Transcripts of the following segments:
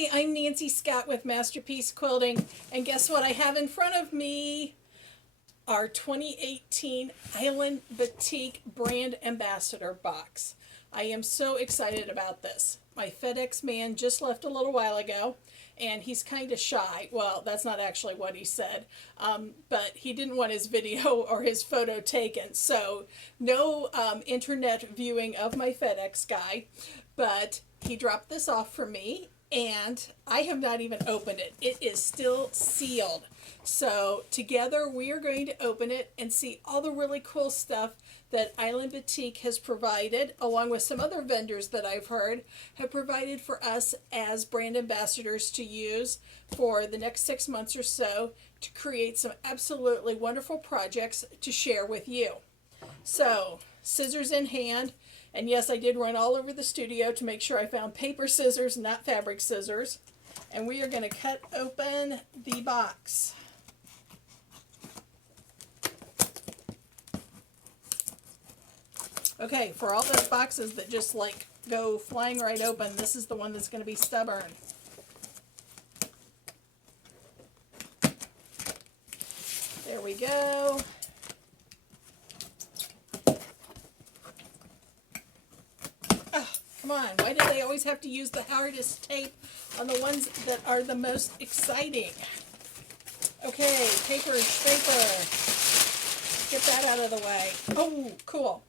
Hi, I'm Nancy Scott with Masterpiece Quilting, and guess what I have in front of me? Our 2018 Island Batik Brand Ambassador box. I am so excited about this. My FedEx man just left a little while ago, and he's kind of shy. Well, that's not actually what he said, but he didn't want his video or his photo taken, so no internet viewing of my FedEx guy, but he dropped this off for me, and I have not even opened it. It is still sealed. So together we are going to open it and see all the really cool stuff that Island Batik has provided, along with some other vendors that I've heard have provided for us as brand ambassadors to use for the next 6 months or so to create some absolutely wonderful projects to share with you. So, scissors in hand. And yes, I did run all over the studio to make sure I found paper scissors, not fabric scissors. And we are going to cut open the box. Okay, for all those boxes that just like go flying right open, this is the one that's going to be stubborn. There we go. Come on, why do they always have to use the hardest tape on the ones that are the most exciting? Okay, paper. Get that out of the way. Oh, cool.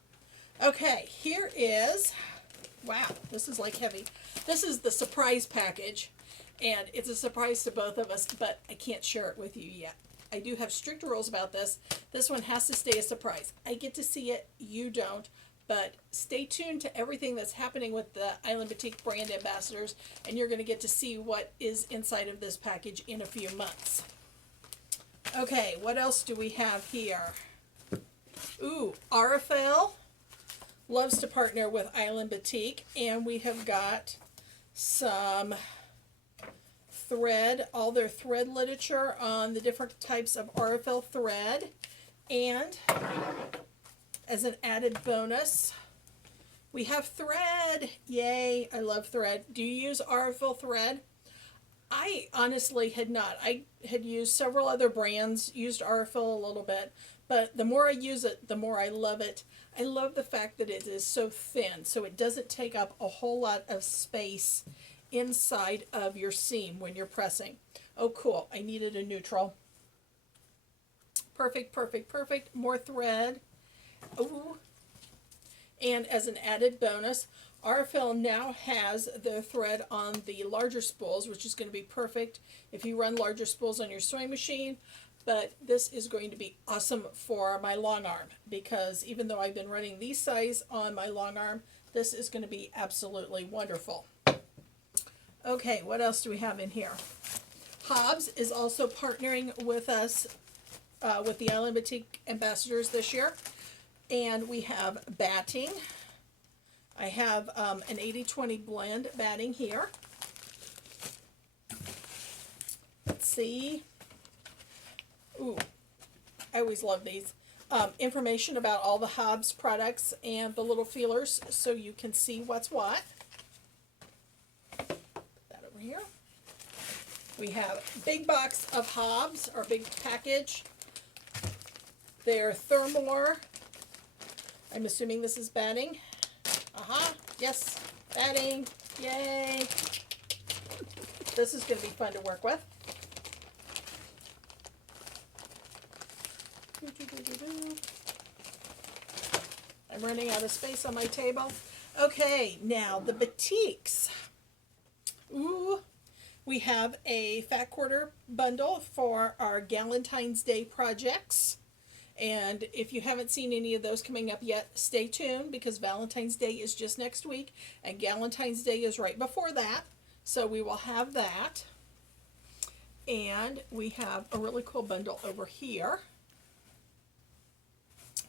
Okay, here is, wow, this is like heavy. This is the surprise package, and it's a surprise to both of us, but I can't share it with you yet. I do have strict rules about this. This one has to stay a surprise. I get to see it, you don't. But stay tuned to everything that's happening with the Island Batik brand ambassadors, and you're going to get to see what is inside of this package in a few months. Okay, what else do we have here? Ooh, Aurifil loves to partner with Island Batik, and we have got some thread, all their thread literature on the different types of Aurifil thread, and as an added bonus, we have thread. Yay, I love thread. Do you use Aurifil thread? I honestly had not. I had used several other brands, used Aurifil a little bit, but the more I use it, the more I love it. I love the fact that it is so thin, so it doesn't take up a whole lot of space inside of your seam when you're pressing. Oh, cool. I needed a neutral. Perfect. More thread. Ooh. And as an added bonus, Aurifil now has the thread on the larger spools, which is going to be perfect if you run larger spools on your sewing machine. But this is going to be awesome for my long arm, because even though I've been running these size on my long arm, this is going to be absolutely wonderful. Okay, what else do we have in here? Hobbs is also partnering with us with the Island Batik ambassadors this year. And we have batting. I have an 80-20 blend batting here. Let's see. Ooh, I always love these. Information about all the Hobbs products and the little feelers so you can see what's what. Put that over here. We have a big box of Hobbs, or big package. They're Thermore. I'm assuming this is batting. Yes, batting. Yay. This is going to be fun to work with. I'm running out of space on my table. Okay, now the batiks. Ooh, we have a fat quarter bundle for our Galentine's Day projects. And if you haven't seen any of those coming up yet, stay tuned, because Valentine's Day is just next week and Galentine's Day is right before that. So we will have that. And we have a really cool bundle over here.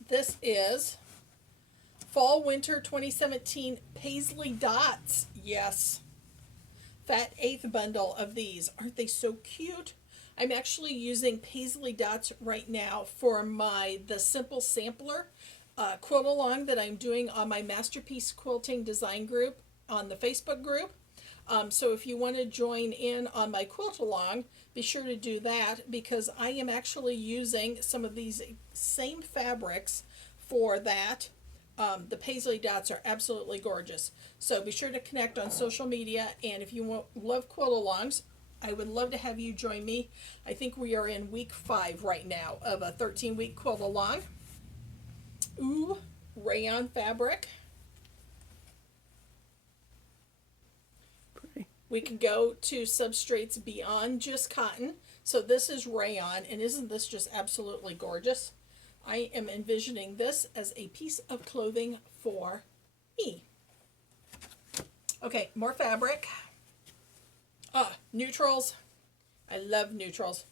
This is Fall Winter 2017 Paisley Dots. Yes. Fat eighth bundle of these. Aren't they so cute? I'm actually using Paisley Dots right now for the Simple Sampler quilt along that I'm doing on my Masterpiece Quilting Design group on the Facebook group. So if you want to join in on my quilt along, be sure to do that, because I am actually using some of these same fabrics for that. The paisley dots are absolutely gorgeous. So be sure to connect on social media, and if you love quilt alongs, I would love to have you join me. I think we are in week 5 right now of a 13-week quilt along. Ooh, rayon fabric. Pretty. We can go to substrates beyond just cotton. So this is rayon, and isn't this just absolutely gorgeous? I am envisioning this as a piece of clothing for me. Okay, more fabric. Neutrals. I love neutrals.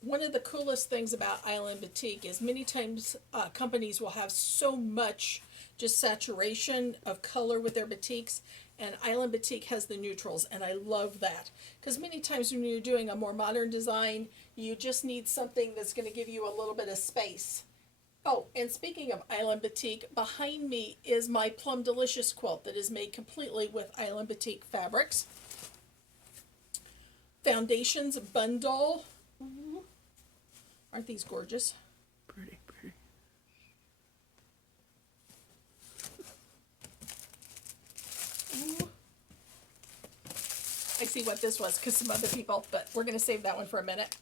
One of the coolest things about Island Batik is many times companies will have so much just saturation of color with their batiks, and Island Batik has the neutrals, and I love that. Because many times when you're doing a more modern design, you just need something that's going to give you a little bit of space. Oh, and speaking of Island Batik, behind me is my Plum Delicious quilt that is made completely with Island Batik fabrics. Foundations bundle. Ooh. Aren't these gorgeous? Pretty, pretty. Ooh. I see what this was because some other people, but we're going to save that one for a minute.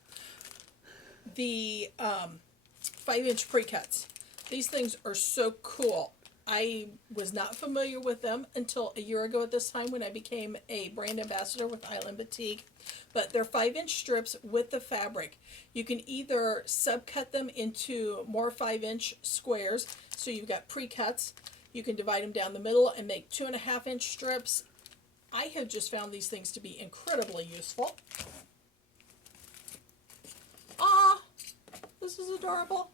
The 5-inch pre-cuts. These things are so cool. I was not familiar with them until a year ago at this time when I became a brand ambassador with Island Batik. But they're 5-inch strips with the fabric. You can either subcut them into more 5-inch squares, so you've got pre-cuts. You can divide them down the middle and make 2.5-inch strips. I have just found these things to be incredibly useful. Ah, this is adorable.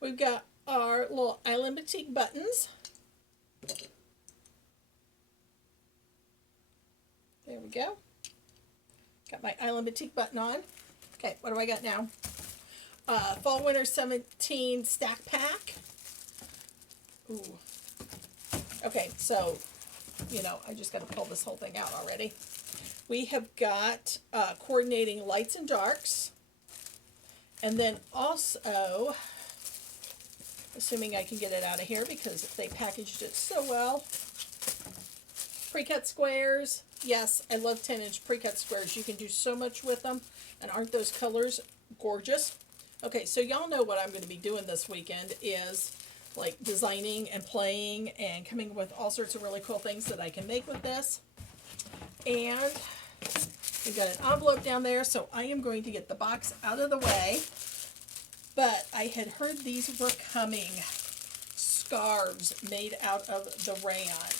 We've got our little Island Batik buttons. There we go. Got my Island Batik button on. Okay, what do I got now? Fall Winter 17 stack pack. Ooh. Okay, so, I just got to pull this whole thing out already. We have got coordinating lights and darks. And then also, assuming I can get it out of here because they packaged it so well. Pre-cut squares. Yes, I love 10-inch pre-cut squares. You can do so much with them. And aren't those colors gorgeous? Okay, so y'all know what I'm going to be doing this weekend is like designing and playing and coming up with all sorts of really cool things that I can make with this. And we've got an envelope down there, so I am going to get the box out of the way. But I had heard these were coming. Scarves made out of the rayon.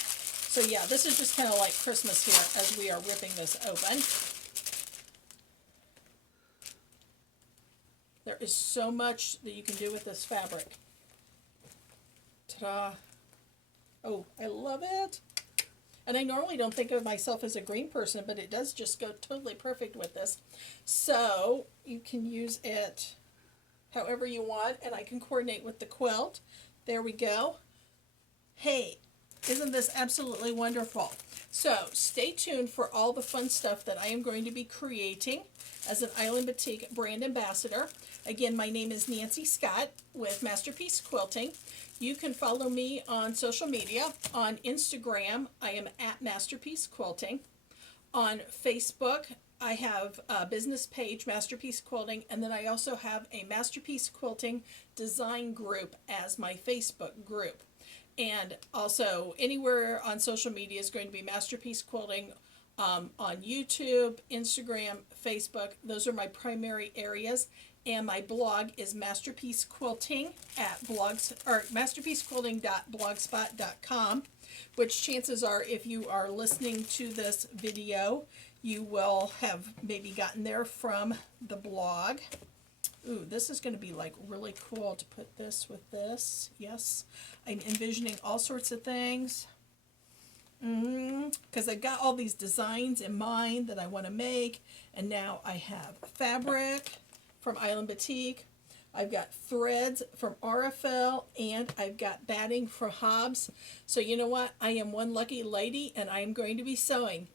So yeah, this is just kind of like Christmas here as we are ripping this open. There is so much that you can do with this fabric. Ta-da! Oh, I love it. And I normally don't think of myself as a green person, but it does just go totally perfect with this. So you can use it however you want, and I can coordinate with the quilt. There we go. Hey, isn't this absolutely wonderful? So stay tuned for all the fun stuff that I am going to be creating as an Island Batik brand ambassador. Again, my name is Nancy Scott with Masterpiece Quilting. You can follow me on social media. On Instagram, I am at Masterpiece Quilting. On Facebook, I have a business page, Masterpiece Quilting, and then I also have a Masterpiece Quilting design group as my Facebook group. And also, anywhere on social media is going to be Masterpiece Quilting on YouTube, Instagram, Facebook. Those are my primary areas. And my blog is Masterpiece Quilting at masterpiecequilting.blogspot.com, which chances are, if you are listening to this video, you will have maybe gotten there from the blog. Ooh, this is going to be like really cool to put this with this. Yes, I'm envisioning all sorts of things. Because I've got all these designs in mind that I want to make. And now I have fabric from Island Batik. I've got threads from Aurifil, and I've got batting from Hobbs. So you know what? I am one lucky lady, and I am going to be sewing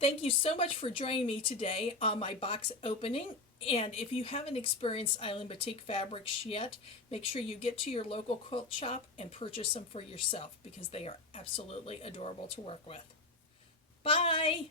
Thank you so much for joining me today on my box opening. And if you haven't experienced Island Batik fabrics yet, make sure you get to your local quilt shop and purchase them for yourself because they are absolutely adorable to work with. Bye!